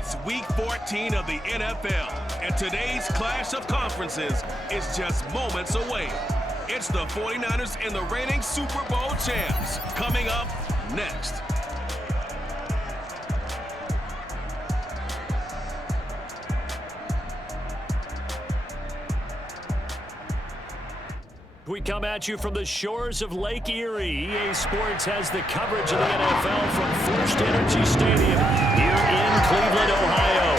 It's Week 14 of the NFL, and today's clash of conferences is just moments away. It's the 49ers and the reigning Super Bowl champs. Coming up next. We come at you from the shores of Lake Erie. EA Sports has the coverage of the NFL from First Energy Stadium here in Cleveland, Ohio.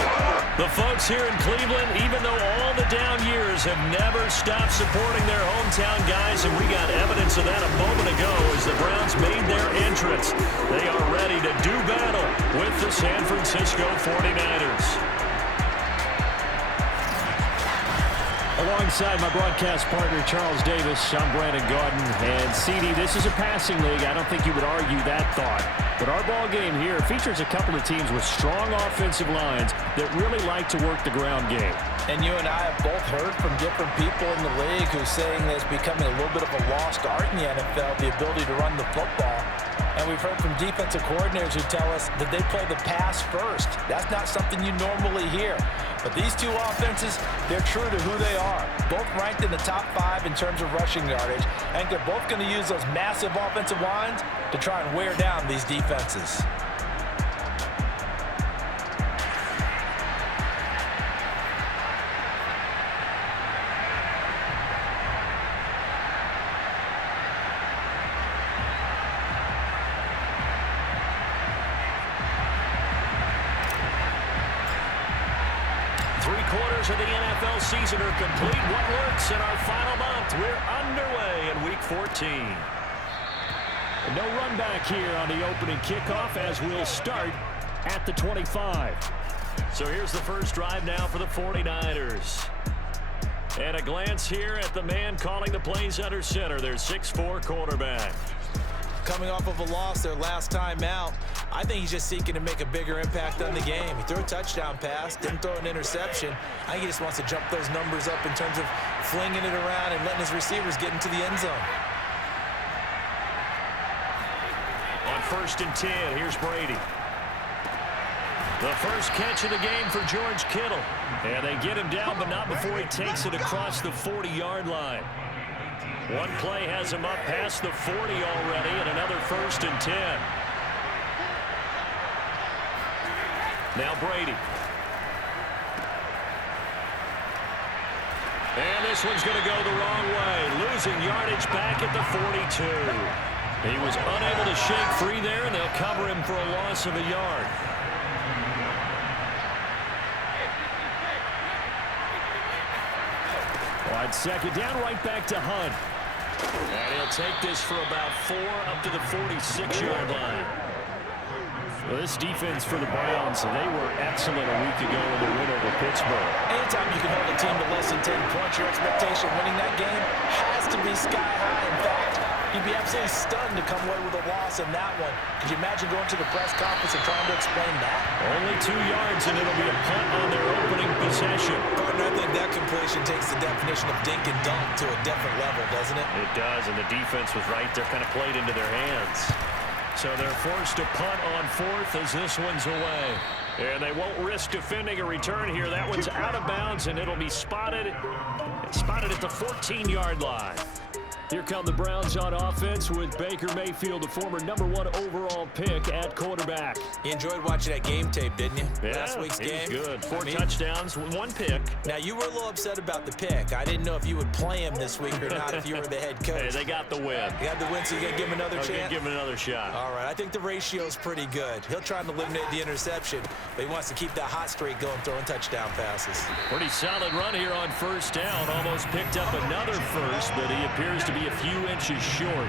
The folks here in Cleveland, even though all the down years, have never stopped supporting their hometown guys, and we got evidence of that a moment ago as the Browns made their entrance. They are ready to do battle with the San Francisco 49ers. Alongside my broadcast partner, Charles Davis, I'm Brandon Gaudin. And, CD, this is a passing league. I don't think you would argue that thought. But our ball game here features a couple of teams with strong offensive lines that really like to work the ground game. And you and I have both heard from different people in the league who's saying that it's becoming a little bit of a lost art in the NFL, the ability to run the football. And we've heard from defensive coordinators who tell us that they play the pass first. That's not something you normally hear. But these two offenses, they're true to who they are. Both ranked in the top 5 in terms of rushing yardage. I think they're both going to use those massive offensive lines to try and wear down these defenses. Three-quarters of the NFL season are complete. What works in our final month? We're underway in Week 14. No run back here on the opening kickoff as we'll start at the 25. So here's the first drive now for the 49ers. And a glance here at the man calling the plays under center, their 6'4" quarterback. Coming off of a loss their last time out, I think he's just seeking to make a bigger impact on the game. He threw a touchdown pass, didn't throw an interception. I think he just wants to jump those numbers up in terms of flinging it around and letting his receivers get into the end zone. On 1st and 10, here's Brady. The first catch of the game for George Kittle. And they get him down, but not before he takes it across the 40-yard line. One play has him up past the 40 already, and another 1st and 10. Now Brady. And this one's going to go the wrong way. Losing yardage back at the 42. He was unable to shake free there, and they'll cover him for a loss of a yard. Wide second down, right back to Hunt. And he'll take this for about 4 up to the 46-yard line. Well, this defense for the Browns, they were excellent a week ago in the win over Pittsburgh. Anytime you can hold a team to less than 10 points, your expectation of winning that game has to be sky high. In fact, you'd be absolutely stunned to come away with a loss in that one. Could you imagine going to the press conference and trying to explain that? Only 2 yards, and it'll be a punt on their opening possession. Partner, I think that completion takes the definition of dink and dunk to a different level, doesn't it? It does, and the defense was right there, kind of played into their hands. So they're forced to punt on 4th as this one's away. And they won't risk defending a return here. That one's out of bounds, and it'll be spotted at the 14-yard line. Here come the Browns on offense with Baker Mayfield, the former #1 overall pick at quarterback. You enjoyed watching that game tape, didn't you? Yeah, Last week's game. Good. 4 touchdowns, 1 pick. Now, you were a little upset about the pick. I didn't know if you would play him this week or not if you were the head coach. Hey, they got the win. You got the win, so you got to give him another chance? Give him another shot. All right, I think the ratio's pretty good. He'll try and eliminate the interception, but he wants to keep that hot streak going, throwing touchdown passes. Pretty solid run here on 1st down. Almost picked up another first, but he appears to be a few inches short.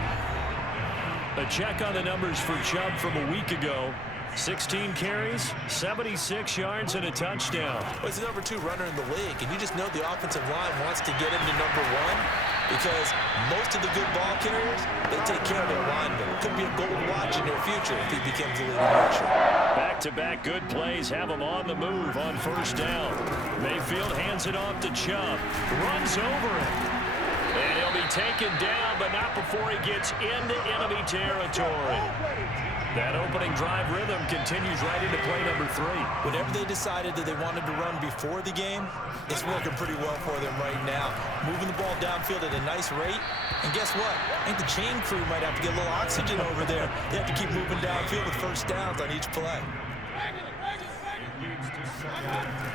A check on the numbers for Chubb from a week ago. 16 carries, 76 yards, and a touchdown. Well, he's the #2 runner in the league, and you just know the offensive line wants to get him to #1 because most of the good ball carriers, they take care of their linemen. Could be a gold watch in their future if he becomes a leading rusher. Back-to-back good plays have him on the move on 1st down. Mayfield hands it off to Chubb. Runs over him. And he'll He'll be taken down, but not before he gets into enemy territory. That opening drive rhythm continues right into play number 3. Whatever they decided that they wanted to run before the game, it's working pretty well for them right now. Moving the ball downfield at a nice rate. And guess what? I think the chain crew might have to get a little oxygen over there. They have to keep moving downfield with first downs on each play.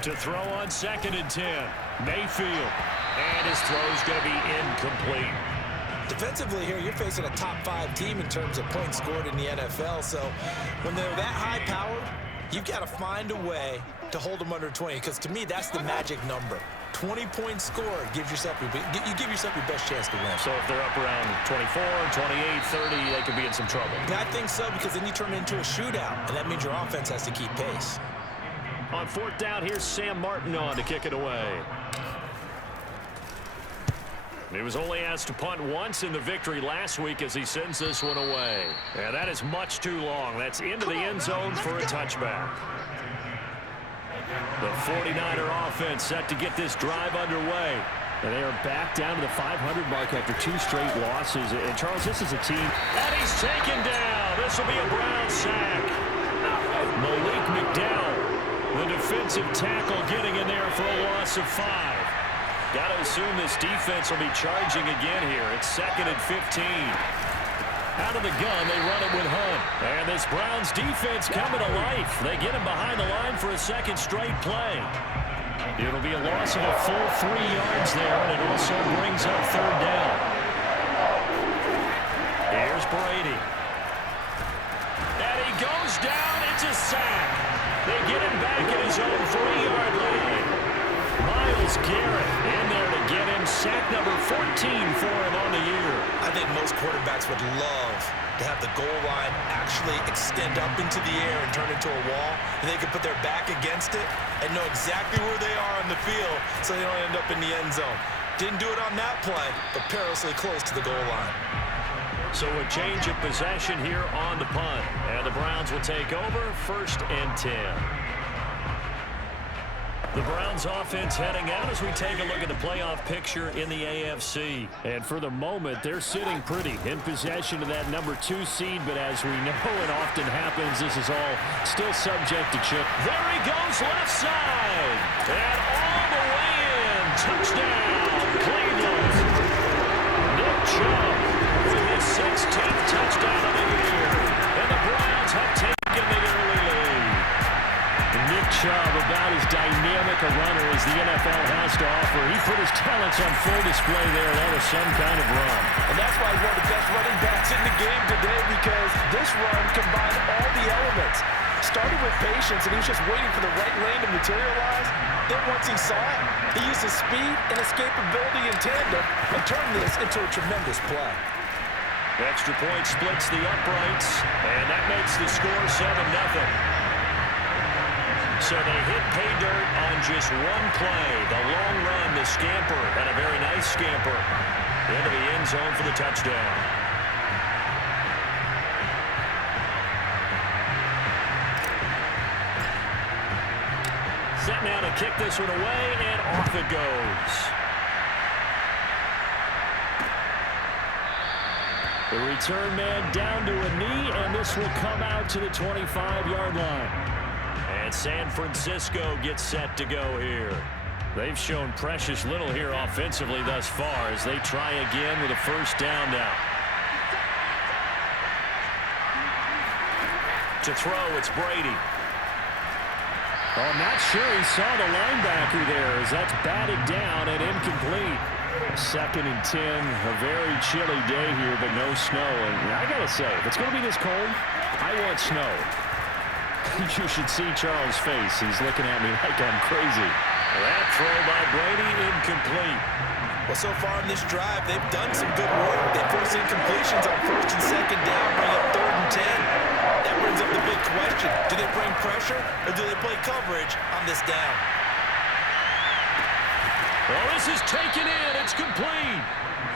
To throw on 2nd and 10. Mayfield. And his throw's going to be incomplete. Defensively here, you're facing a top 5 team in terms of points scored in the NFL. So when they're that high-powered, you've got to find a way to hold them under 20. Because to me, that's the magic number. 20 points scored gives yourself you give yourself your best chance to win. So if they're up around 24, 28, 30, they could be in some trouble. I think so, because then you turn it into a shootout, and that means your offense has to keep pace. On 4th down, here's Sam Martin on to kick it away. He was only asked to punt once in the victory last week as he sends this one away. And that is much too long. That's into the end zone for a touchback. The 49er offense set to get this drive underway. And they are back down to the 500 mark after 2 straight losses. And, Charles, this is a team. And he's taken down. This will be a Browns sack. Malik McDowell, the defensive tackle, getting in there for a loss of 5. Got to assume this defense will be charging again here. It's 2nd and 15. Out of the gun, they run it with Hunt. And this Browns defense coming to life. They get him behind the line for a 2nd straight play. It'll be a loss of a full 3 yards there, and it also brings up 3rd down. Here's Brady. And he goes down. It's a sack. They get him back in his own 3-yard line. Myles Garrett in there to get him sack number 14 for him on the year. I think most quarterbacks would love to have the goal line actually extend up into the air and turn into a wall, and they can put their back against it and know exactly where they are on the field so they don't end up in the end zone. Didn't do it on that play, but perilously close to the goal line. So a change of possession here on the punt, and the Browns will take over 1st and 10. The Browns offense heading out as we take a look at the playoff picture in the AFC. And for the moment, they're sitting pretty in possession of that number 2 seed. But as we know it often happens, this is all still subject to chip. There he goes, left side. And all the way in. Touchdown, Cleveland. Nick Chubb with his 16th touchdown of the year. And the Browns have taken the early lead. Nick Chubb, about as dynamic a runner as the NFL has to offer. He put his talents on full display there. That was some kind of run. And that's why he's one of the best running backs in the game today, because this run combined all the elements. Started with patience, and he was just waiting for the right lane to materialize. Then once he saw it, he used his speed and escapability in tandem and turned this into a tremendous play. Extra point splits the uprights, and that makes the score 7-0. So they hit pay dirt on just one play. The long run, the scamper, and a very nice scamper into the end zone for the touchdown. Set now to kick this one away, and off it goes. The return man down to a knee, and this will come out to the 25-yard line. And San Francisco gets set to go here. They've shown precious little here offensively thus far as they try again with a 1st down now. To throw, it's Brady. Oh, I'm not sure he saw the linebacker there as that's batted down and incomplete. 2nd and 10, a very chilly day here, but no snow. And I got to say, if it's going to be this cold, I want snow. You should see Charles' face. He's looking at me like I'm crazy. That throw by Brady incomplete. Well, so far in this drive, they've done some good work. They forced incompletions on 1st and 2nd down, bring up 3rd and 10. That brings up the big question. Do they bring pressure or do they play coverage on this down? Well, this is taken in. It's complete.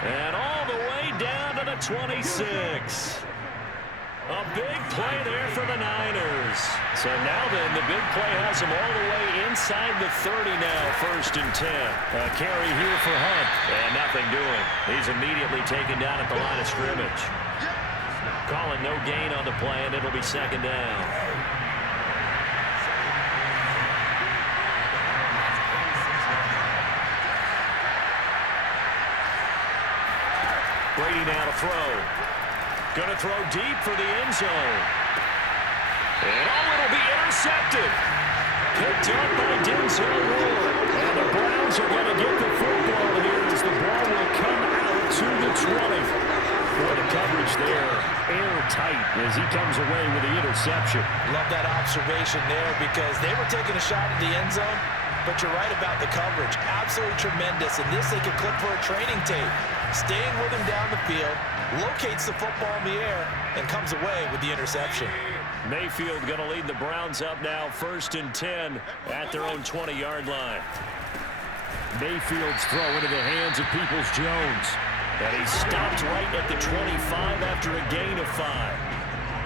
And all the way down to the 26. A big play there for the Niners. So now then, the big play has him all the way inside the 30 now, 1st and 10. A carry here for Hunt, and nothing doing. He's immediately taken down at the line of scrimmage. Calling no gain on the play, and it'll be 2nd down. Brady now to throw. Going to throw deep for the end zone. And it'll be intercepted. Picked up by Denzel Ward. And the Browns are going to get the football here as the ball will come out to the 20. Boy, the coverage there airtight as he comes away with the interception. Love that observation there because they were taking a shot at the end zone, but you're right about the coverage. Absolutely tremendous. And this they could clip for a training tape. Staying with him down the field, locates the football in the air, and comes away with the interception. Mayfield going to lead the Browns up now, 1st and 10 at their own 20-yard line. Mayfield's throw into the hands of Peoples-Jones. And he stopped right at the 25 after a gain of 5.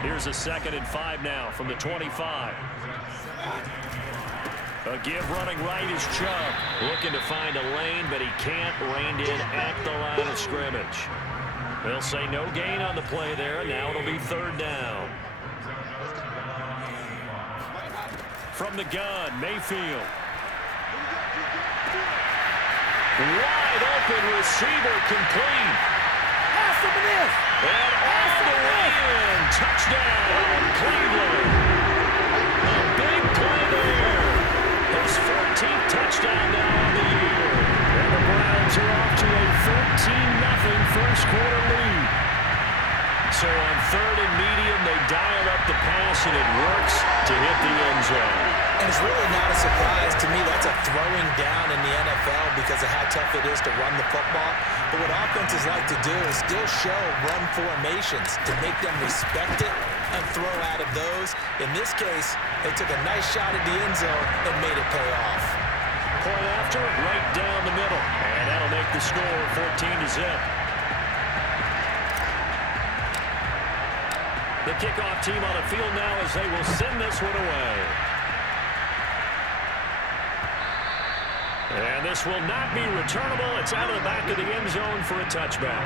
Here's a 2nd and 5 now from the 25. A give running right is Chubb. Looking to find a lane, but he can't. Reined in at the line of scrimmage. They'll say no gain on the play there. Now it'll be 3rd down. From the gun, Mayfield. Wide open receiver complete. And all the way in. Touchdown, Cleveland. A big play there. His 14th touchdown now on the year. And the Browns are off to a 13-0 first quarter lead. So on 3rd and medium, they dial up the pass, and it works to hit the end zone. And it's really not a surprise to me. That's a throwing down in the NFL because of how tough it is to run the football. But what offenses like to do is still show run formations to make them respect it and throw out of those. In this case, they took a nice shot at the end zone and made it pay off. Point after, right down the middle. And that'll make the score 14-0. The kickoff team on the field now as they will send this one away. And this will not be returnable. It's out of the back of the end zone for a touchback.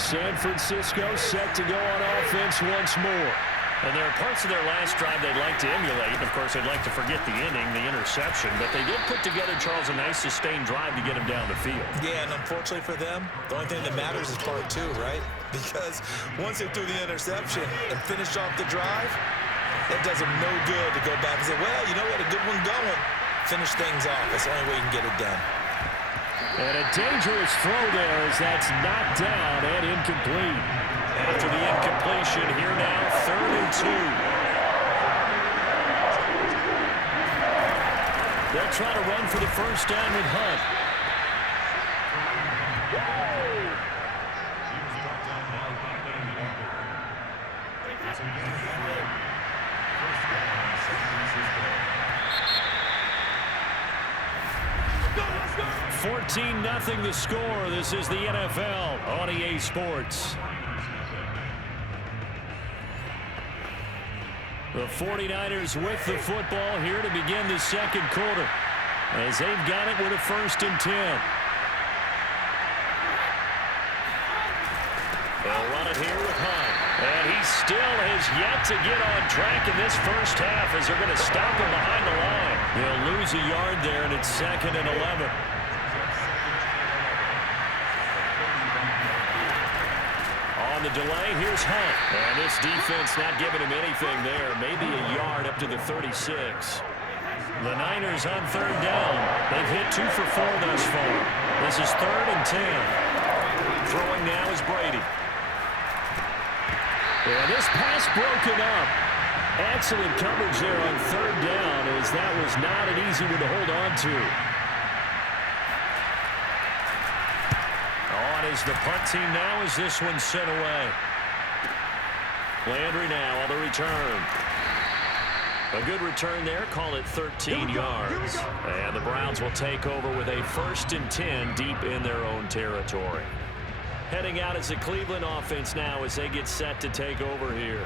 San Francisco set to go on offense once more. And there are parts of their last drive they'd like to emulate. Of course, they'd like to forget the inning, the interception. But they did put together, Charles, a nice sustained drive to get him down the field. Yeah, and unfortunately for them, the only thing that matters is part 2, right? Because once they threw the interception and finished off the drive, it does them no good to go back and say, well, you know, we had a good one going. Finish things off. That's the only way you can get it done. And a dangerous throw there as that's knocked down and incomplete. After the incompletion, here now, 3rd and 2. They'll try to run for the first down with Hunt. 14-0 the score. This is the NFL on EA Sports. The 49ers with the football here to begin the second quarter as they've got it with a 1st and 10. They'll run it here with Hunt. And he still has yet to get on track in this first half as they're going to stop him behind the line. They'll lose a yard there, and it's 2nd and 11. On the delay, here's Hunt. And this defense not giving him anything there. Maybe a yard up to the 36. The Niners on 3rd down. They've hit 2 for 4 thus far. This is 3rd and 10. Throwing now is Brady. And this pass broken up. Excellent coverage there on 3rd down as that was not an easy one to hold on to. On is the punt team now as this one's sent away. Landry now on the return. A good return there. Call it 13 yards. And the Browns will take over with a 1st and 10 deep in their own territory. Heading out as the Cleveland offense now as they get set to take over here.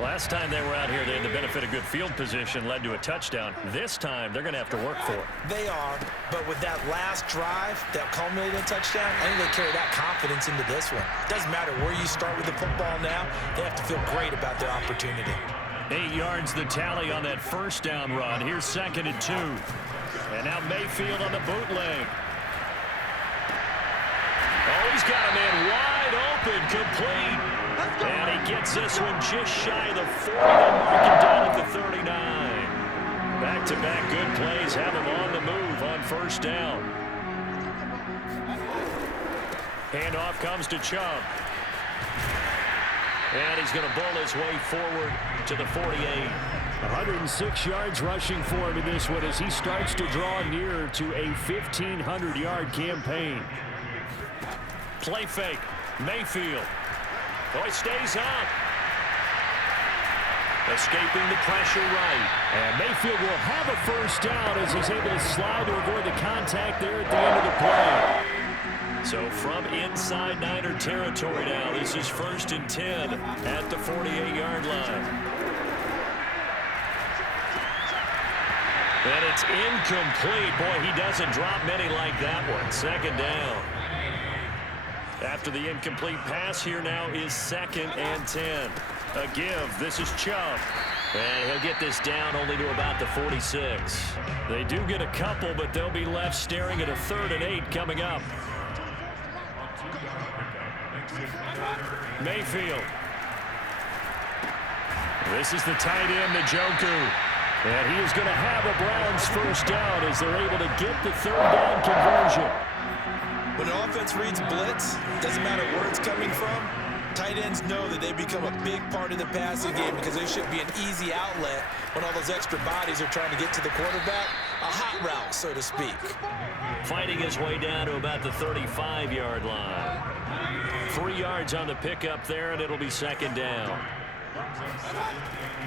Last time they were out here, they had the benefit of good field position, led to a touchdown. This time, they're going to have to work for it. They are, but with that last drive that culminated in a touchdown, I think they carry that confidence into this one. Doesn't matter where you start with the football now, they have to feel great about their opportunity. 8 yards the tally on that first down run. Here's 2nd and 2. And now Mayfield on the bootleg. Oh, he's got a man wide open, complete. And he gets this one just shy of the 40. They'll mark him down at the 39. Back-to-back good plays have him on the move on first down. Handoff comes to Chubb. And he's going to bull his way forward to the 48. 106 yards rushing for him in this one as he starts to draw nearer to a 1,500-yard campaign. Play fake. Mayfield. Oh, he stays up. Escaping the pressure right. And Mayfield will have a first down as he's able to slide to avoid the contact there at the end of the play. So from inside Niner territory now, this is 1st and 10 at the 48-yard line. And it's incomplete. Boy, he doesn't drop many like that one. 2nd down. After the incomplete pass, here now is 2nd and 10. A give. This is Chubb. And he'll get this down only to about the 46. They do get a couple, but they'll be left staring at a 3rd and 8 coming up. Mayfield. This is the tight end, Njoku. And he is going to have a Browns first down as they're able to get the 3rd down conversion. When an offense reads blitz, doesn't matter where it's coming from, tight ends know that they become a big part of the passing game because there should be an easy outlet when all those extra bodies are trying to get to the quarterback. A hot route, so to speak. Fighting his way down to about the 35-yard line. 3 yards on the pickup there, and it'll be 2nd down.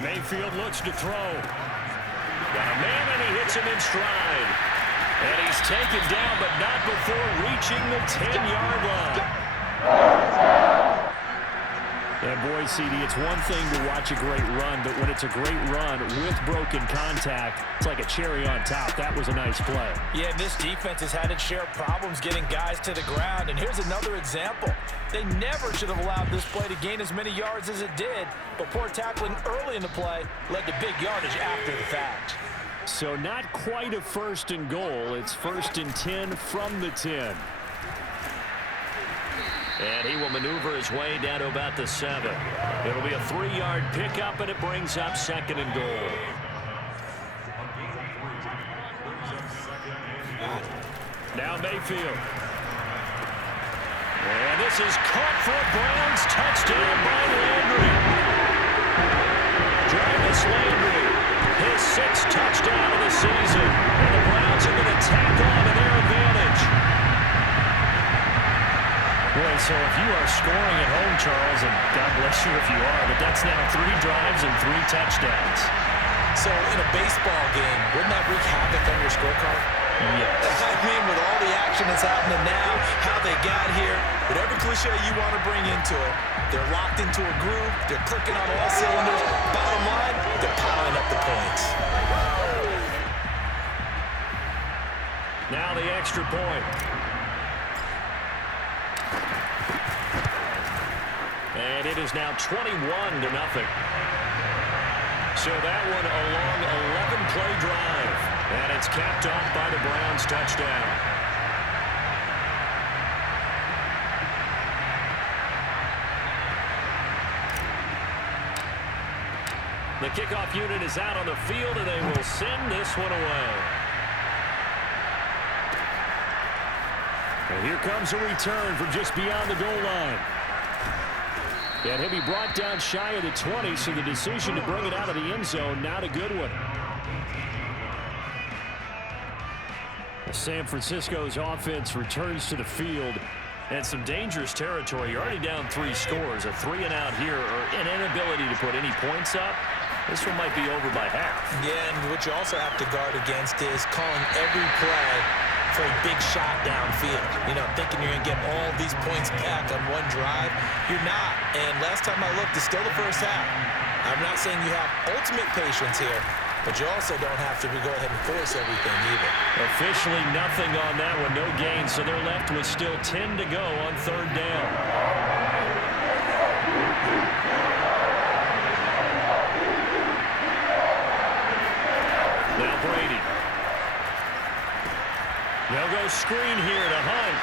Mayfield looks to throw. Got a man, and he hits him in stride. And he's taken down, but not before reaching the 10-yard line. And boy, CD, it's one thing to watch a great run, but when it's a great run with broken contact, it's like a cherry on top. That was a nice play. Yeah, this defense has had its share of problems getting guys to the ground, and here's another example. They never should have allowed this play to gain as many yards as it did, but poor tackling early in the play led to big yardage after the fact. So not quite a 1st and goal. It's 1st and 10 from the 10. And he will maneuver his way down to about the 7. It'll be a 3-yard pickup, and it brings up 2nd and goal. Now Mayfield. And this is caught for a Browns touchdown by Landry. Jarvis Landry, his 6th touchdown of the season. And the Browns are going to tack on to their advantage. Boy, so if you are scoring at home, Charles, and God bless you if you are, but that's now 3 drives and 3 touchdowns. So in a baseball game, wouldn't that wreak havoc on your scorecard? Yes. I mean, with all the action that's happening now, how they got here, whatever cliche you want to bring into it, they're locked into a groove, they're clicking on all cylinders. Bottom line, they're piling up the points. Now the extra point. And it is now 21-0. So that one a long 11-play drive. And it's capped off by the Browns touchdown. The kickoff unit is out on the field, and they will send this one away. And here comes a return from just beyond the goal line. And he'll be brought down shy of the 20, so the decision to bring it out of the end zone, not a good one. San Francisco's offense returns to the field, and some dangerous territory. You're already down 3 scores, a 3-and-out here, or an inability to put any points up. This one might be over by half. Yeah, and what you also have to guard against is calling every play for a big shot downfield. You know, thinking you're going to get all these points back on one drive. You're not. And last time I looked, it's still the first half. I'm not saying you have ultimate patience here, but you also don't have to go ahead and force everything either. Officially nothing on that one, no gain, so they're left with still 10 to go on third down. Now Brady. They'll go screen here to Hunt.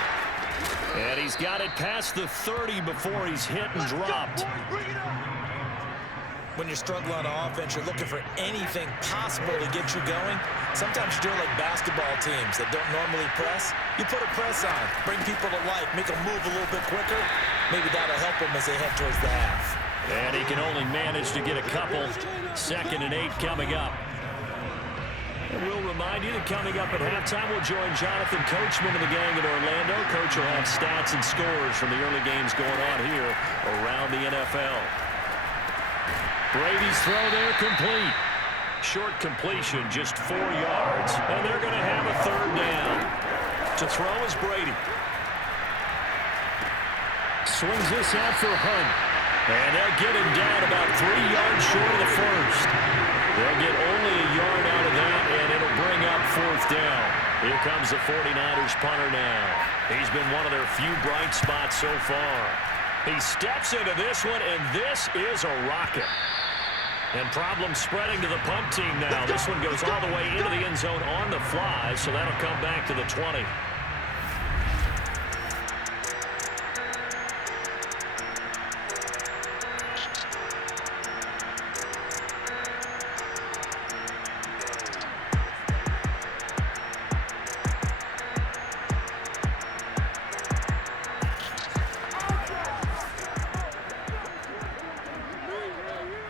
And he's got it past the 30 before he's hit and dropped. When you're struggling on offense, you're looking for anything possible to get you going. Sometimes you're doing like basketball teams that don't normally press. You put a press on, bring people to life, make them move a little bit quicker. Maybe that'll help them as they head towards the half. And he can only manage to get a couple. 2nd and 8 coming up. And we'll remind you that coming up at halftime, we'll join Jonathan Coachman of the gang in Orlando. Coach will have stats and scores from the early games going on here around the NFL. Brady's throw there complete. Short completion, just 4 yards. And they're going to have a third down. To throw is Brady. Swings this out for Hunt. And they'll get him down about 3 yards short of the first. They'll get only a yard out of that, and it'll bring up 4th down. Here comes the 49ers punter now. He's been one of their few bright spots so far. He steps into this one, and this is a rocket. And problems spreading to the punt team now. This one goes all the way into the end zone on the fly, so that'll come back to the 20.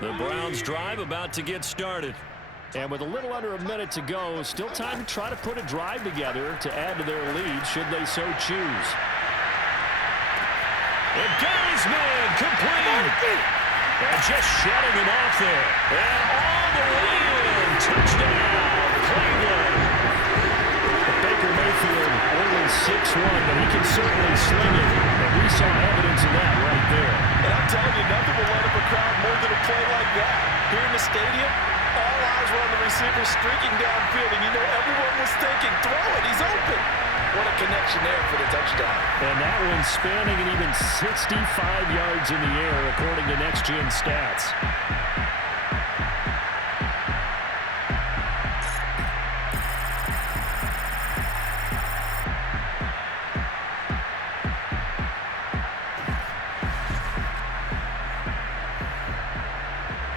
The Browns drive about to get started. And with a little under a minute to go, still time to try to put a drive together to add to their lead should they so choose. And got his man complete. And just shutting him off there. And all the way in. Touchdown, Cleveland. Baker Mayfield only 6'1", but he can certainly sling it. And we saw evidence of that right there. And I'm telling you, nothing will light up a crowd more than a play like that. Here in the stadium, all eyes were on the receiver streaking downfield, and you know everyone was thinking, throw it, he's open. What a connection there for the touchdown. And that one spanning an even 65 yards in the air, according to Next Gen Stats.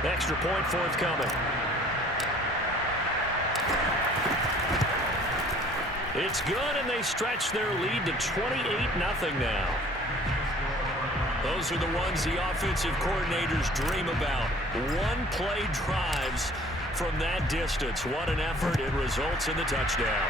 Extra point forthcoming. It's good, and they stretch their lead to 28-0 now. Those are the ones the offensive coordinators dream about. One-play drives from that distance. What an effort. It results in the touchdown.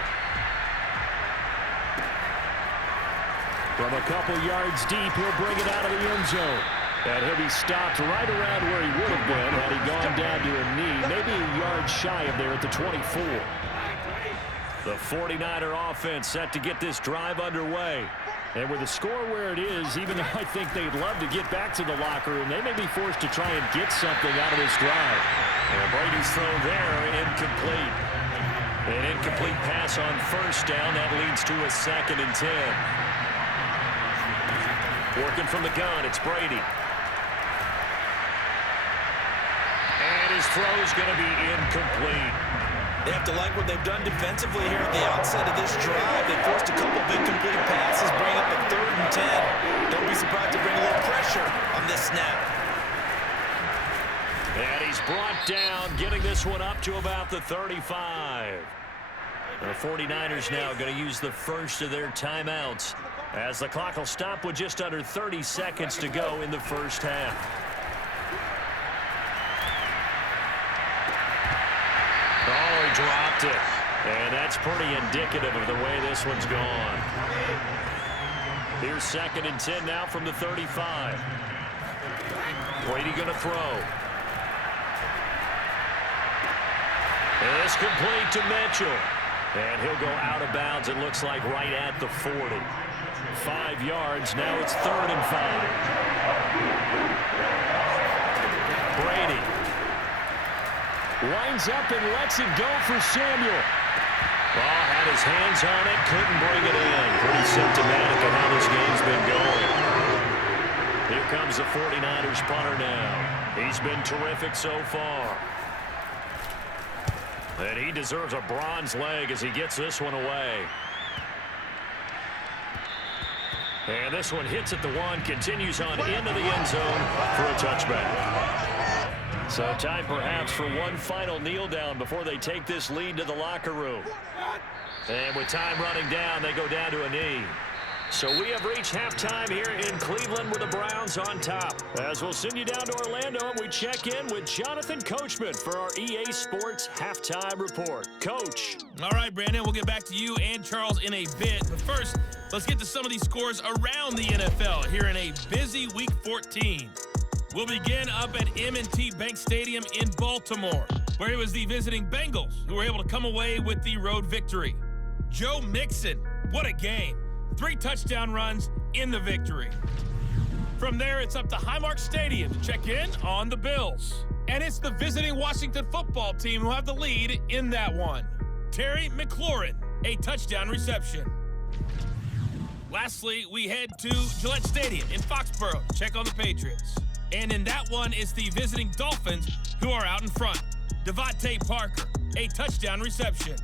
From a couple yards deep, he'll bring it out of the end zone. And he'll be stopped right around where he would have been had he gone down to a knee, maybe a yard shy of there at the 24. The 49er offense set to get this drive underway. And with the score where it is, even though I think they'd love to get back to the locker room, they may be forced to try and get something out of this drive. And Brady's throw there, incomplete. An incomplete pass on first down. That leads to a 2nd and 10. Working from the gun, it's Brady. His throw is going to be incomplete. They have to like what they've done defensively here at the outset of this drive. They forced a couple of incomplete passes, bring up a 3rd and 10. Don't be surprised to bring a little pressure on this snap. And he's brought down, getting this one up to about the 35. The 49ers now going to use the first of their timeouts as the clock will stop with just under 30 seconds to go in the first half. Oh, he dropped it. And that's pretty indicative of the way this one's gone. Here's 2nd and 10 now from the 35. Brady going to throw. It's complete to Mitchell. And he'll go out of bounds, it looks like, right at the 40. 5 yards. Now it's 3rd and 5. Brady Winds up and lets it go for Samuel. Ball had his hands on it, couldn't bring it in. Pretty symptomatic of how this game's been going. Here comes the 49ers punter now. He's been terrific so far. And he deserves a bronze leg as he gets this one away. And this one hits at the one, continues on into the end zone for a touchback. So time perhaps for one final kneel down before they take this lead to the locker room. And with time running down, they go down to a knee. So we have reached halftime here in Cleveland with the Browns on top. As we'll send you down to Orlando and we check in with Jonathan Coachman for our EA Sports Halftime Report. Coach. All right, Brandon, we'll get back to you and Charles in a bit. But first, let's get to some of these scores around the NFL here in a busy Week 14. We'll begin up at M&T Bank Stadium in Baltimore, where it was the visiting Bengals who were able to come away with the road victory. Joe Mixon, what a game. 3 touchdown runs in the victory. From there, it's up to Highmark Stadium to check in on the Bills. And it's the visiting Washington football team who have the lead in that one. Terry McLaurin, a touchdown reception. Lastly, we head to Gillette Stadium in Foxborough to check on the Patriots. And in that one, it's the visiting Dolphins who are out in front. Devontae Parker, a touchdown reception.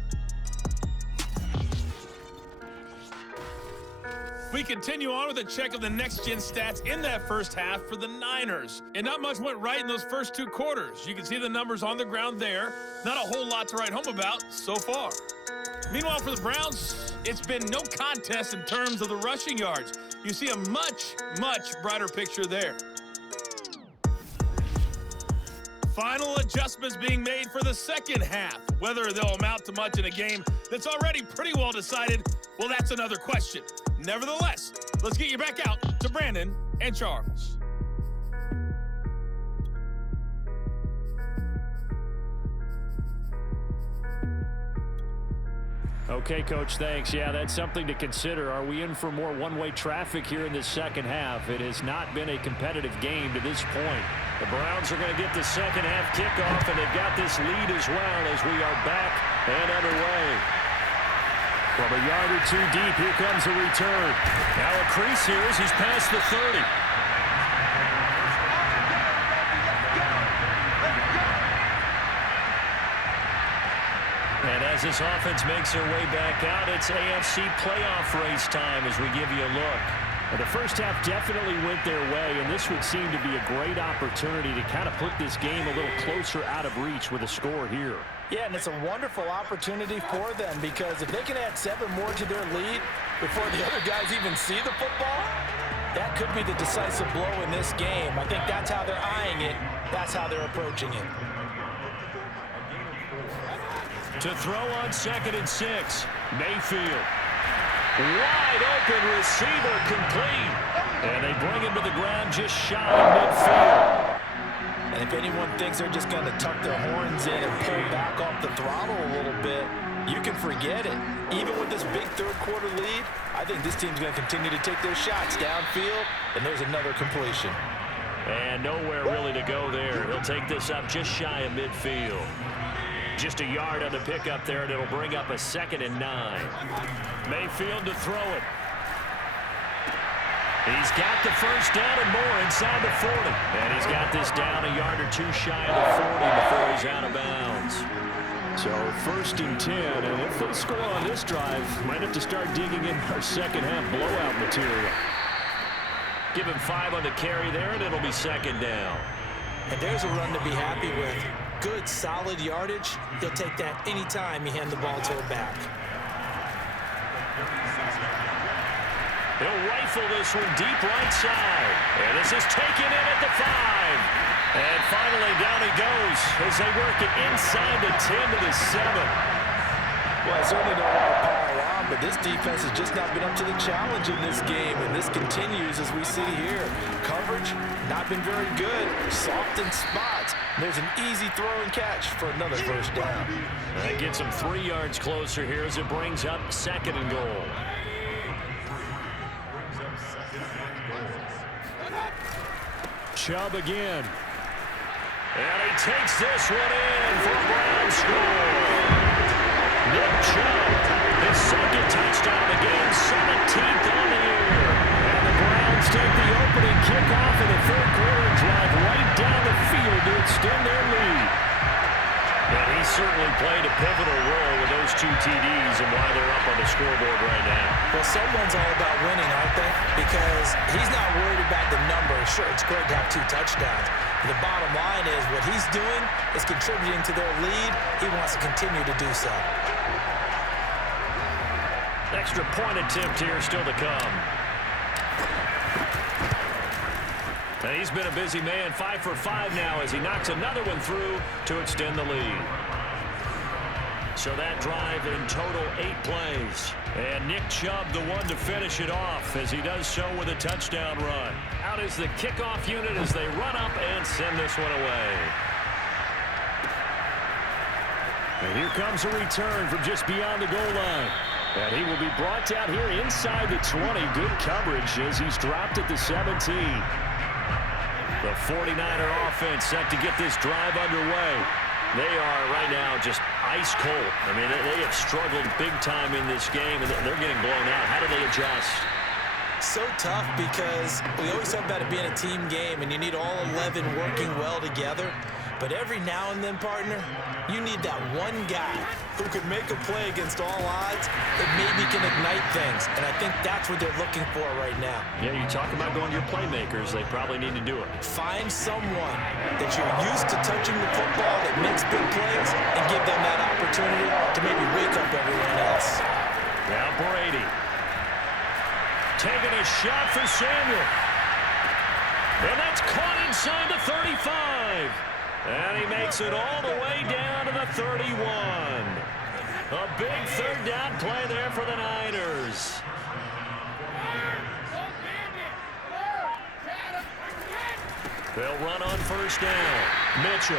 We continue on with a check of the next-gen stats in that first half for the Niners. And not much went right in those first 2 quarters. You can see the numbers on the ground there. Not a whole lot to write home about so far. Meanwhile, for the Browns, it's been no contest in terms of the rushing yards. You see a much, much brighter picture there. Final adjustments being made for the second half. Whether they'll amount to much in a game that's already pretty well decided, well, that's another question. Nevertheless, let's get you back out to Brandon and Charles. Okay, Coach, thanks. Yeah, that's something to consider. Are we in for more one-way traffic here in the second half? It has not been a competitive game to this point. The Browns are going to get the second half kickoff, and they've got this lead as well as we are back and underway. From a yard or 2 deep, here comes a return. Now a crease here as he's past the 30. And as this offense makes their way back out, it's AFC playoff race time as we give you a look. Well, the first half definitely went their way, and this would seem to be a great opportunity to kind of put this game a little closer out of reach with a score here. Yeah, and it's a wonderful opportunity for them because if they can add 7 more to their lead before the other guys even see the football, that could be the decisive blow in this game. I think that's how they're eyeing it. That's how they're approaching it. To throw on 2nd and 6, Mayfield. Wide open receiver complete. And they bring him to the ground just shy of midfield. And if anyone thinks they're just going to tuck their horns in and pull back off the throttle a little bit, you can forget it. Even with this big third-quarter lead, I think this team's going to continue to take their shots downfield, and there's another completion. And nowhere really to go there. He'll take this up just shy of midfield. Just a yard on the pickup there, and it'll bring up a 2nd and 9. Mayfield to throw it. He's got the first down and more inside the 40. And he's got this down a yard or 2 shy of the 40 before he's out of bounds. So 1st and 10, and if they score on this drive, might have to start digging in our second half blowout material. Give him 5 on the carry there, and it'll be 2nd down. And there's a run to be happy with. Good, solid yardage. He'll take that anytime you hand the ball to a back. He'll rifle this one deep right side. And this is taken in at the 5. And finally down he goes as they work it inside the 10 to the 7. Well, I certainly don't want to pile on, but this defense has just not been up to the challenge in this game, and this continues as we see here. Coverage, not been very good. Soft in spots. There's an easy throw and catch for another first down. That gets him 3 yards closer here as it brings up 2nd and goal. Chubb again. And he takes this one in for a Browns score. Nick Chubb, his second touchdown of the game, 17th on the year. And the Browns take the opening kickoff in the third quarter and drive right down the field to extend their lead. And he certainly played a pivotal role with those 2 TDs and why they're up on the scoreboard right now. Well, someone's all about winning, aren't they? Because he's not worried about the numbers. Sure, it's great to have 2 touchdowns. The bottom line is what he's doing is contributing to their lead. He wants to continue to do so. Extra point attempt here still to come. And he's been a busy man, 5 for 5 now as he knocks another one through to extend the lead. So that drive in total 8 plays. And Nick Chubb the one to finish it off as he does so with a touchdown run. Out is the kickoff unit as they run up and send this one away. And here comes a return from just beyond the goal line. And he will be brought down here inside the 20. Good coverage as he's dropped at the 17. The 49er offense set to get this drive underway. They are right now just ice cold. I mean, they have struggled big time in this game, and they're getting blown out. How do they adjust? So tough because we always talk about it being a team game, and you need all 11 working well together. But every now and then, partner, you need that one guy who can make a play against all odds that maybe can ignite things. And I think that's what they're looking for right now. Yeah, you talk about going to your playmakers. They probably need to do it. Find someone that you're used to touching the football that makes big plays and give them that opportunity to maybe wake up everyone else. Now Brady. Taking a shot for Samuel. And that's caught inside the 35. And he makes it all the way down to the 31. A big third down play there for the Niners. They'll run on first down. Mitchell.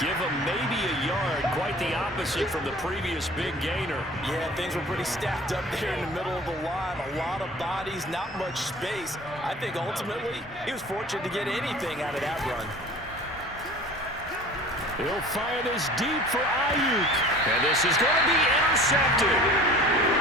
Give him maybe a yard. Quite the opposite from the previous big gainer. Yeah, things were pretty stacked up there in the middle of the line. A lot of bodies, not much space. I think ultimately he was fortunate to get anything out of that run. He'll fire this deep for Ayuk. And this is going to be intercepted.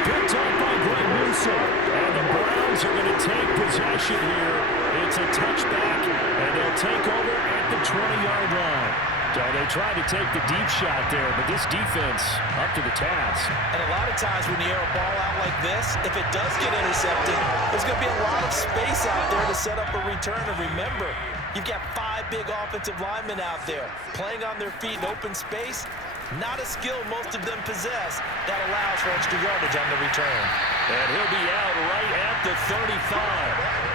Picked up by Greg Newsome. And the Browns are going to take possession here. It's a touchback, and they'll take over at the 20-yard line. So they tried to take the deep shot there, but this defense up to the task. And a lot of times when you air a ball out like this, if it does get intercepted, there's going to be a lot of space out there to set up a return. And remember, you've got 5 big offensive linemen out there playing on their feet in open space. Not a skill most of them possess that allows for extra yardage on the return. And he'll be out right at the 35.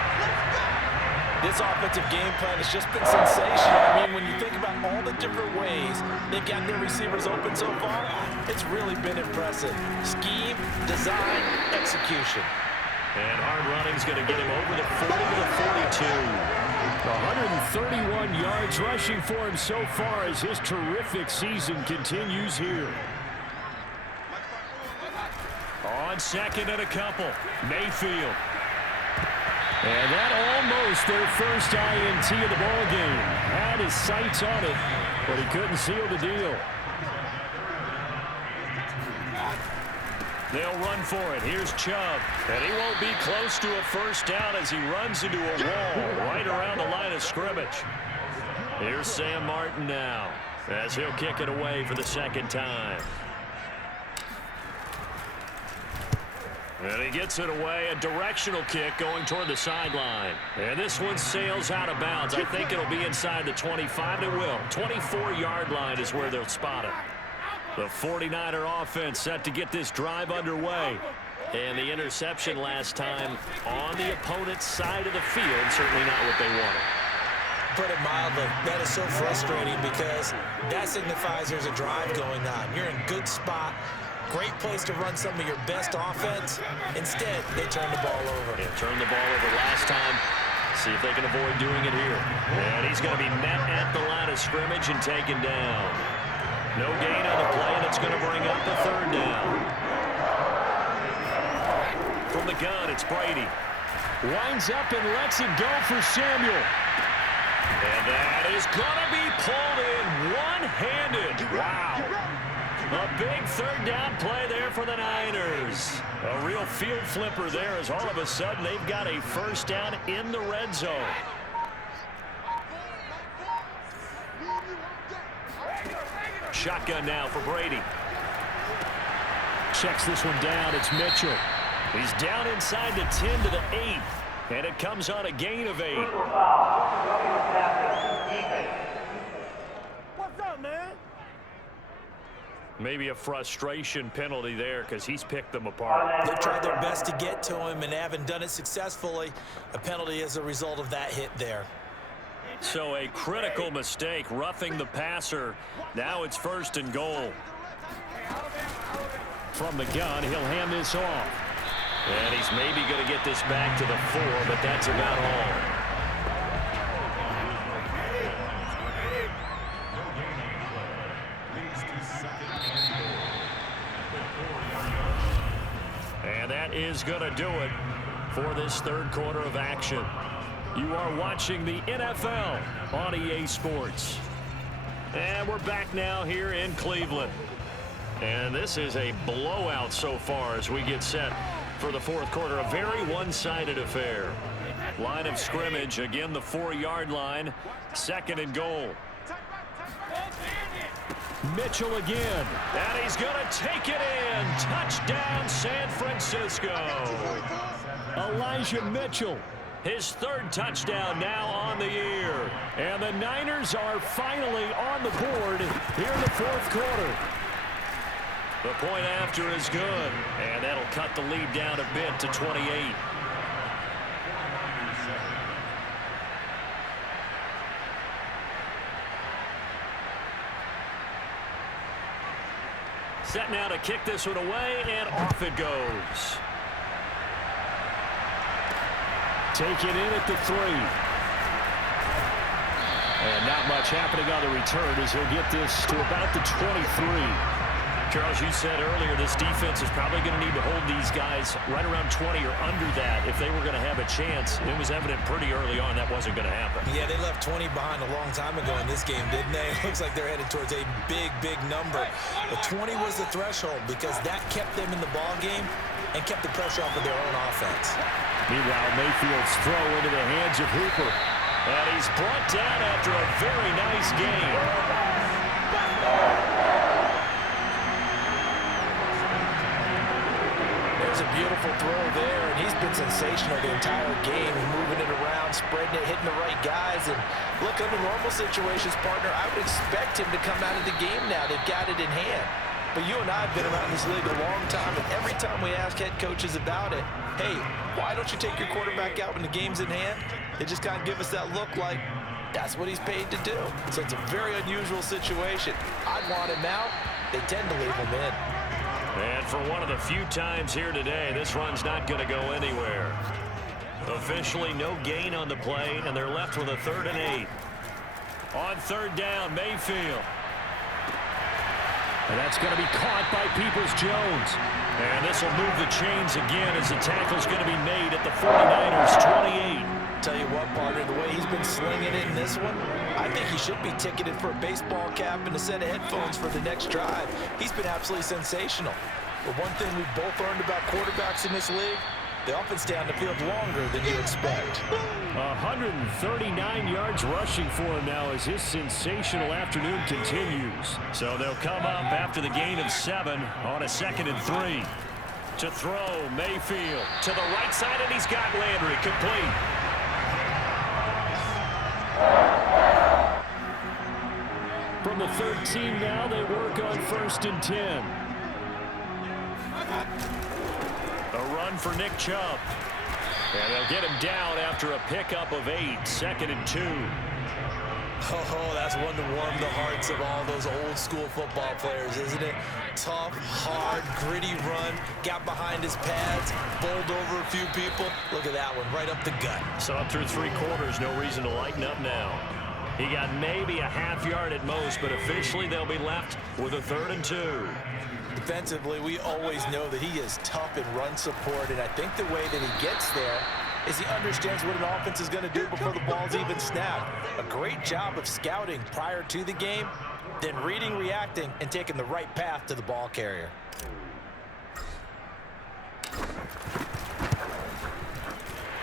This offensive game plan has just been sensational. I mean, when you think about all the different ways they've got their receivers open so far, it's really been impressive. Scheme, design, execution. And hard running's going to get him over the 40 to the 42. 131 yards rushing for him so far as his terrific season continues here. On second and a couple, Mayfield. And that almost their first INT of the ball game. Had his sights on it, but he couldn't seal the deal. They'll run for it. Here's Chubb. And he won't be close to a first down as he runs into a wall right around the line of scrimmage. Here's Sam Martin now as he'll kick it away for the second time. And he gets it away, a directional kick going toward the sideline. And this one sails out of bounds. I think it'll be inside the 25. It will. 24-yard line is where they'll spot it. The 49er offense set to get this drive underway. And the interception last time on the opponent's side of the field, certainly not what they wanted. Put it mildly, that is so frustrating because that signifies there's a drive going on. You're in good spot. Great place to run some of your best offense. Instead, they turn the ball over. Yeah, turned the ball over last time. See if they can avoid doing it here. And he's going to be met at the line of scrimmage and taken down. No gain on the play, and it's going to bring up a third down. From the gun, it's Brady. Winds up and lets it go for Samuel. And that is going to be pulled in one-handed. Wow. A big third down play there for the Niners. A real field flipper there as all of a sudden they've got a first down in the red zone. Shotgun now for Brady. Checks this one down. It's Mitchell. He's down inside the 10 to the 8. And it comes on a gain of 8. What's up, man? Maybe a frustration penalty there because he's picked them apart. They've tried their best to get to him and haven't done it successfully. A penalty as a result of that hit there. So a critical mistake, roughing the passer. Now it's 1st and goal. From the gun, he'll hand this off. And he's maybe going to get this back to the 4, but that's about all. And that is going to do it for this third quarter of action. You are watching the NFL on EA Sports. And we're back now here in Cleveland. And this is a blowout so far as we get set for the fourth quarter. A very one-sided affair. Line of scrimmage, again the 4-yard line. 2nd and goal. Mitchell again. And he's going to take it in. Touchdown, San Francisco. Elijah Mitchell. His 3rd touchdown now on the year. And the Niners are finally on the board here in the fourth quarter. The point after is good, and that'll cut the lead down a bit to 28. Set now to kick this one away, and off it goes. Taken in at the 3. And not much happening on the return as he'll get this to about the 23. Charles, you said earlier this defense is probably going to need to hold these guys right around 20 or under that if they were going to have a chance. It was evident pretty early on that wasn't going to happen. Yeah, they left 20 behind a long time ago in this game, didn't they? It looks like they're headed towards a big, big number. But 20 was the threshold because that kept them in the ball game and kept the pressure off of their own offense. Meanwhile, Mayfield's throw into the hands of Hooper. And he's brought down after a very nice game. There's a beautiful throw there, and he's been sensational the entire game, moving it around, spreading it, hitting the right guys. And look, under normal situations, partner, I would expect him to come out of the game now. They've got it in hand. But you and I have been around this league a long time, and every time we ask head coaches about it, hey, why don't you take your quarterback out when the game's in hand? They just kind of give us that look like that's what he's paid to do. So it's a very unusual situation. I'd want him out. They tend to leave him in. And for one of the few times here today, this run's not going to go anywhere. Officially no gain on the play, and they're left with a 3rd and 8. On 3rd down, Mayfield. And that's going to be caught by Peoples-Jones. And this will move the chains again as the tackle's going to be made at the 49ers 28. Tell you what, partner, the way he's been slinging it in this one, I think he should be ticketed for a baseball cap and a set of headphones for the next drive. He's been absolutely sensational. But one thing we've both learned about quarterbacks in this league, they often stay on the field longer than you expect. 139 yards rushing for him now as his sensational afternoon continues. So they'll come up after the gain of 7 on a 2nd and 3. To throw, Mayfield to the right side, and he's got Landry complete. From the 13 now, they work on 1st and 10. A run for Nick Chubb. And they'll get him down after a pickup of 8, 2nd and 2. Oh, that's one to warm the hearts of all those old school football players, isn't it? Tough, hard, gritty run, got behind his pads, bowled over a few people. Look at that one, right up the gut. So up through 3 quarters, no reason to lighten up now. He got maybe a half yard at most, but officially they'll be left with a 3rd and 2. Defensively, we always know that he is tough in run support, and I think the way that he gets there is he understands what an offense is going to do before the ball's even snapped. A great job of scouting prior to the game, then reading, reacting, and taking the right path to the ball carrier.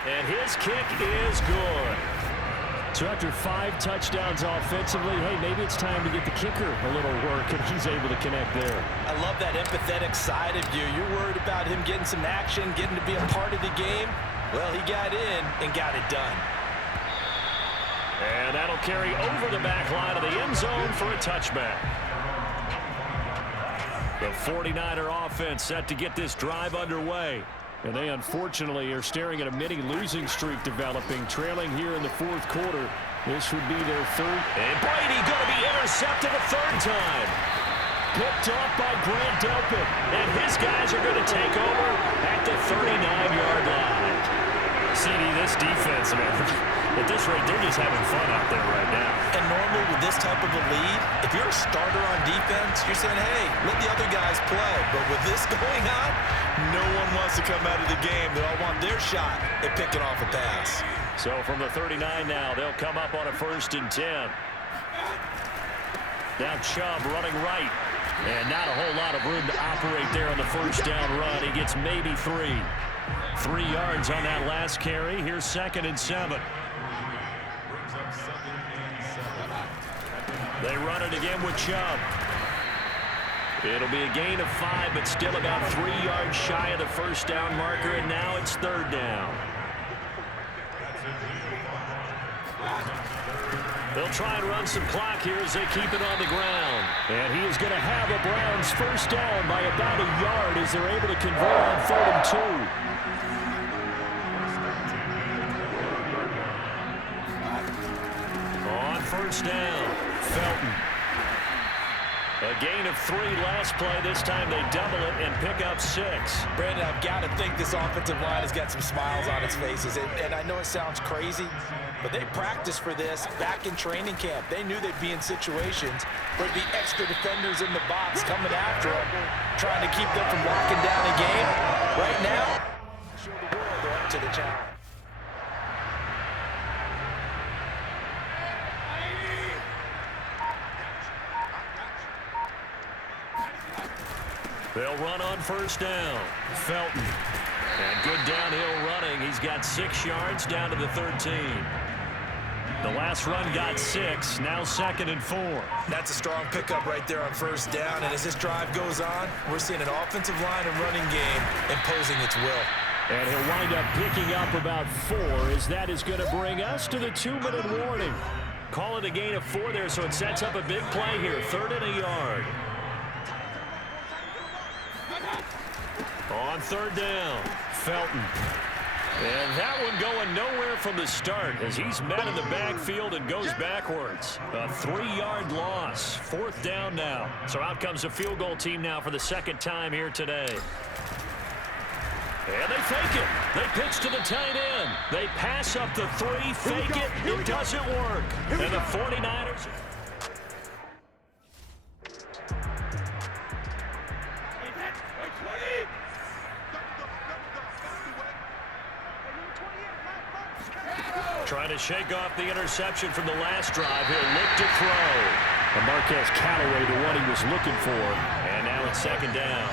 And his kick is good. So after 5 touchdowns offensively, hey, maybe it's time to get the kicker a little work, and he's able to connect there. I love that empathetic side of you. You're worried about him getting some action, getting to be a part of the game. Well, he got in and got it done. And that'll carry over the back line of the end zone for a touchback. The 49er offense set to get this drive underway. And they unfortunately are staring at a mini losing streak developing, trailing here in the 4th quarter. This would be their 3rd. And Brady going to be intercepted a 3rd time. Picked off by Grant Delpit. And his guys are going to take over at the 39-yard line. CD, this defense, man, at this rate, they're just having fun out there right now. And normally with this type of a lead, if you're a starter on defense, you're saying, hey, let the other guys play. But with this going on, no one wants to come out of the game. They all want their shot at picking off a pass. So from the 39 now, they'll come up on a 1st and 10. Now Chubb running right. And not a whole lot of room to operate there on the 1st down run. He gets maybe 3. 3 yards on that last carry. Here's 2nd and 7. They run it again with Chubb. It'll be a gain of 5, but still about 3 yards shy of the 1st down marker, and now it's 3rd down. They'll try and run some clock here as they keep it on the ground. And he is going to have a Browns 1st down by about a yard as they're able to convert on 3rd and 2. On 1st down, Felton. A gain of 3 last play. This time they double it and pick up 6. Brandon, I've got to think this offensive line has got some smiles on its faces. And I know it sounds crazy, but they practiced for this back in training camp. They knew they'd be in situations where there'd be extra defenders in the box coming after them, trying to keep them from locking down a game. Right now, show the world they're up to the challenge. They'll run on 1st down. Felton. And good downhill running. He's got 6 yards down to the 13. The last run got 6. Now 2nd and 4. That's a strong pickup right there on 1st down. And as this drive goes on, we're seeing an offensive line and running game imposing its will. And he'll wind up picking up about 4 as that is going to bring us to the 2-minute warning. Call it a gain of 4 there, so it sets up a big play here. 3rd and a yard. On 3rd down, Felton. And that one going nowhere from the start as he's met in the backfield and goes backwards. A 3-yard loss. 4th down now. So out comes the field goal team now for the 2nd time here today. And they fake it. They pitch to the tight end. They pass up the 3, fake it. It doesn't work. And the 49ers... Trying to shake off the interception from the last drive. He'll look to throw. And Marquez Callaway, the one he was looking for. And now it's 2nd down.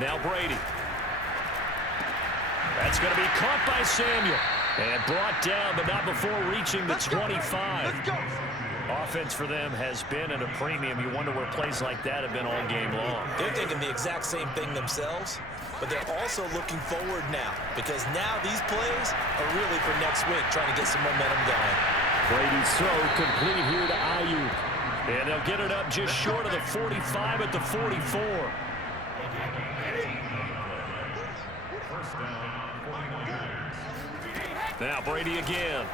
Now Brady. That's going to be caught by Samuel. And brought down, but not before reaching the 25. Offense for them has been at a premium. You wonder where plays like that have been all game long. They're thinking the exact same thing themselves, but they're also looking forward now because now these plays are really for next week, trying to get some momentum going. Brady's throw complete here to Ayuk. And they'll get it up just short of the 45 at the 44. Now Brady again.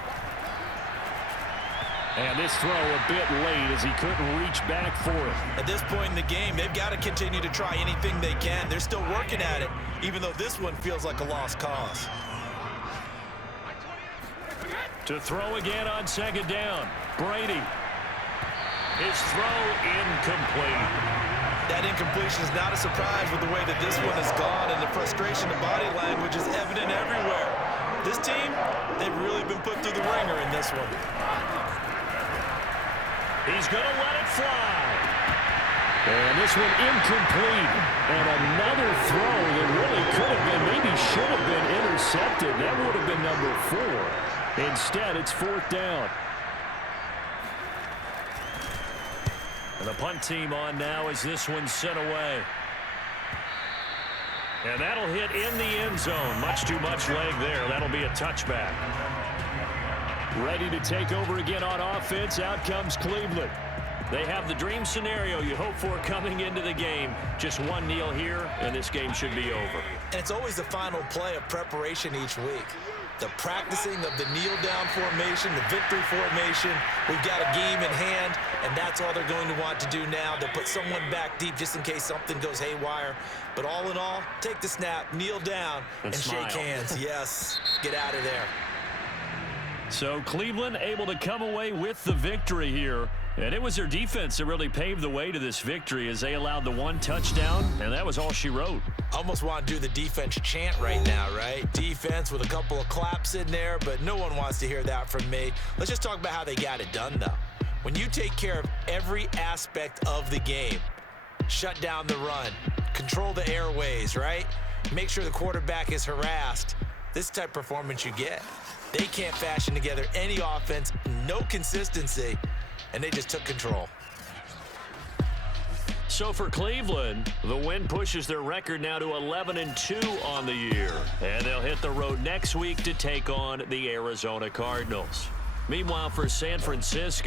And this throw a bit late as he couldn't reach back for it. At this point in the game, they've got to continue to try anything they can. They're still working at it, even though this one feels like a lost cause. To throw again on 2nd down. Brady. His throw incomplete. That incompletion is not a surprise with the way that this one has gone, and the frustration of body language is evident everywhere. This team, they've really been put through the ringer in this one. He's going to let it fly. And this one incomplete. And another throw that really could have been, maybe should have been intercepted. That would have been number 4. Instead, it's 4th down. And the punt team on now as this one's sent away. And that'll hit in the end zone. Much too much leg there. That'll be a touchback. Ready to take over again on offense. Out comes Cleveland. They have the dream scenario you hope for coming into the game. Just one kneel here, and this game should be over. And it's always the final play of preparation each week. The practicing of the kneel-down formation, the victory formation. We've got a game in hand, and that's all they're going to want to do now. They'll put someone back deep just in case something goes haywire. But all in all, take the snap, kneel down, and shake hands. Yes, get out of there. So Cleveland able to come away with the victory here. And it was their defense that really paved the way to this victory as they allowed the 1 touchdown, and that was all she wrote. Almost want to do the defense chant right now, right? Defense with a couple of claps in there, but no one wants to hear that from me. Let's just talk about how they got it done, though. When you take care of every aspect of the game, shut down the run, control the airways, right? Make sure the quarterback is harassed. This type of performance you get. They can't fashion together any offense, no consistency, and they just took control. So for Cleveland, the win pushes their record now to 11-2 on the year. And they'll hit the road next week to take on the Arizona Cardinals. Meanwhile, for San Francisco,